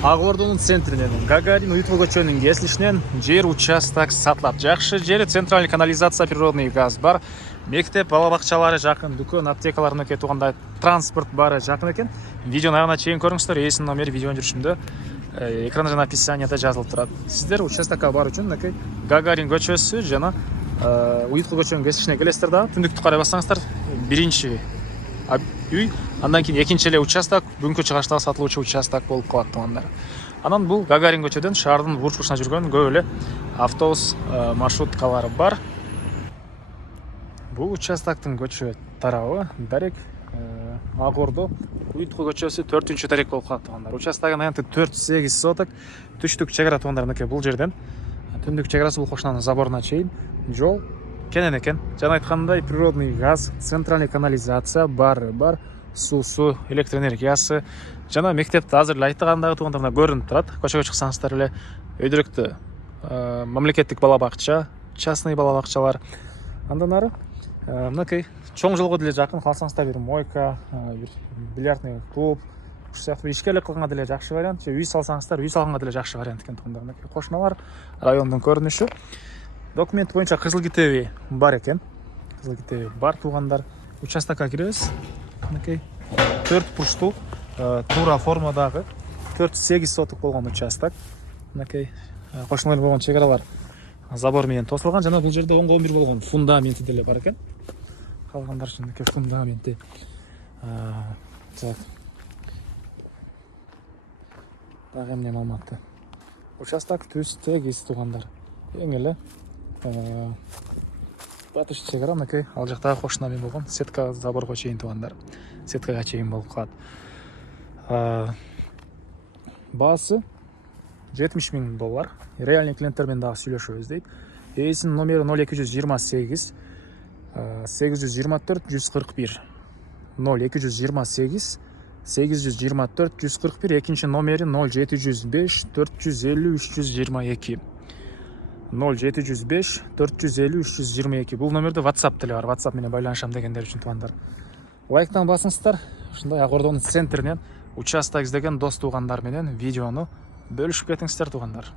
Ак Ордонун центринен Гагарин Уютка көчөнүн кесилишинен жер участок сатылат. Жакшы жери, центральный канализация, природный газ бар. Мектеп, бала бакчалары жакын, дүкөн, аптекаларына кетүүгандай транспорт бары жакын экен. Видеону аягына чейин көрүңүздөр. Эсин номери видеонун жүрүшүндө экран жана описанияда жазылып турат. Сиздер участокко баруу үчүн Гагарин көчөсү жана Уютка көчөнүн кесилишине келесиздер да. Түндүктү карай бассаңыздар, биринчи үй, андан кийин экинчи эле участок, бүгүнкү чыгыштагы сатылуучу участок болуп калат туугандар. Анан бул Гагарин көчөдөн шаардын бурч бурчуна жүргөн көп эле автобус маршруткалары бар. Бул участоктун көчө тарабы дарек Ак Ордо Уютка көчөсү 4-чү дарек болуп калат туугандар. Участогун аянты 4-8 соток, түштүк чек ара туугандар. Бул жерден түндүк чек арасы бул кошунанын заборуна чейин жол кенен экен. Жана айткандай, природный газ, центральный канализация бар, суусу, электр энергиясы жана мектепти азыр эле айткандагы туугандар көрүнүп турат. Көчөгө чыксаңыздар эле өйдөрөктө мамлекеттик бала бакча, частный бала бакчалар. Андан ары мынакей чоң жолго деле жакын, калсаңыздар бир мойка, бир бильярдный клуб, ушу сыяктуу ишкерлик кылганга деле жакшы вариант, же үй салсаңыздар, үй салганга деле жакшы вариант экен туугандар. Кошуналар, райондун көрүнүшү. Документ боюнча кызыл китеби бар экен. Кызыл китеби бар туугандар. Участокко киребиз. Мынакей 4 бурчтуу туура формадагы 4-8 соток болгон участок. Мынакей кошуналар болгон чек аралар забор менен тосулган, жана бул жерде 10-11 болгон фундаменти деле бар экен. Калгандар үчүн фундаменти. Дагы эмне маалыматты. Участок түз тегиз туугандар. Эң эле батыш чек ара, мынакей ал жактагы кошуна мен болгон сетка заборго чейин туугандар. Сеткага чейин болуп калат. Баасы $70.000. Реальный клиенттер менен дагы сүйлөшөбүз дейт. Эсин номери 0228 824 141. 0228 824 141. Экинчи номери 0705 450 322. 0705 450 322. Бул номерде WhatsApp деле бар. WhatsApp менен байланышам дегендер үчүн туугандар. Лайктан басыңыздар. Ушундай Ак Ордонун центринен участок издеген дос туугандар менен видеону бөлүшүп кетиңиздер туугандар.